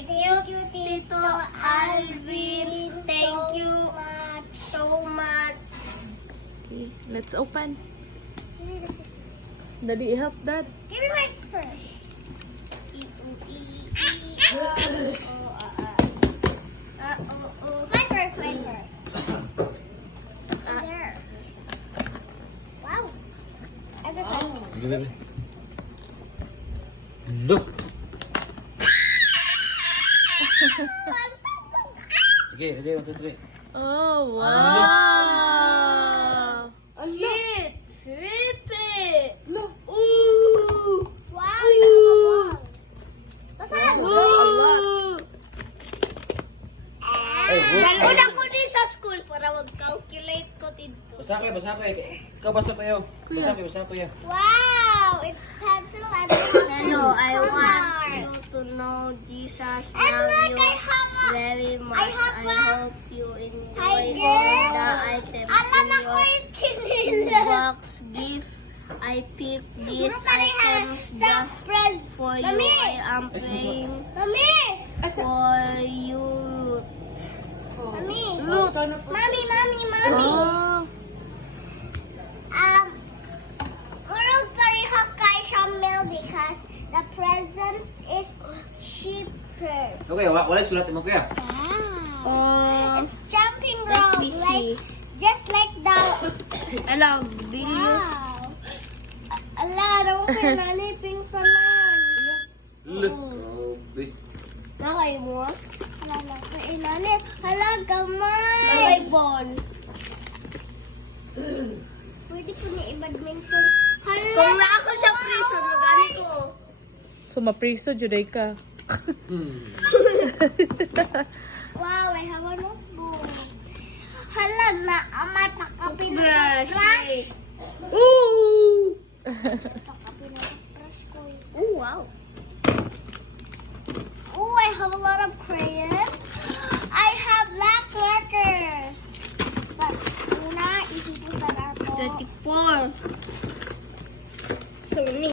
Thank you, Tito Alvin. Thank you so much. Okay, let's open. Give me the scissors. Daddy, help Dad. Give me my scissors. My first, my first. There. Wow. I just Look. Look. Okay, ready, 1, 2, 3. Oh, wow. Shit! Sweetie! No. Ooh! Wow! Basahan! Ooh. Naluna ko din sa school para mag-calculate ko dito. Basa pa, basa pa. Ikaw basa pa yun. Basa pa yun. Wow! It's pencil and hello, I want you to know Jesus loves you very much. I hope you enjoy all the items in your box gift. I picked these items just for you. I am praying for you. Look. Mommy. Oh. Murag pareho kay Shamil because the present is cheaper. Okay, wala sulat mo kuya. It's jumping Let me rope, see. just like the. Hello, video. Wow. Ala, naman kay nanay pink palan. Look. Big. Nakay mo? Wala na kay nanay. Hala, gamay. Nakay ball. Pwede ko ni i-badminton. Hala. Kung na ako sa prison, magani ko. So, mapriso, Juday ka. Wow, I have a notebook. Hala na, may pakapin na brush. Ooh! Pakapin na brush ko. Ooh, wow. Oh, I have a lot of crayons. I have black markers. But una, isipin pa na to. 34.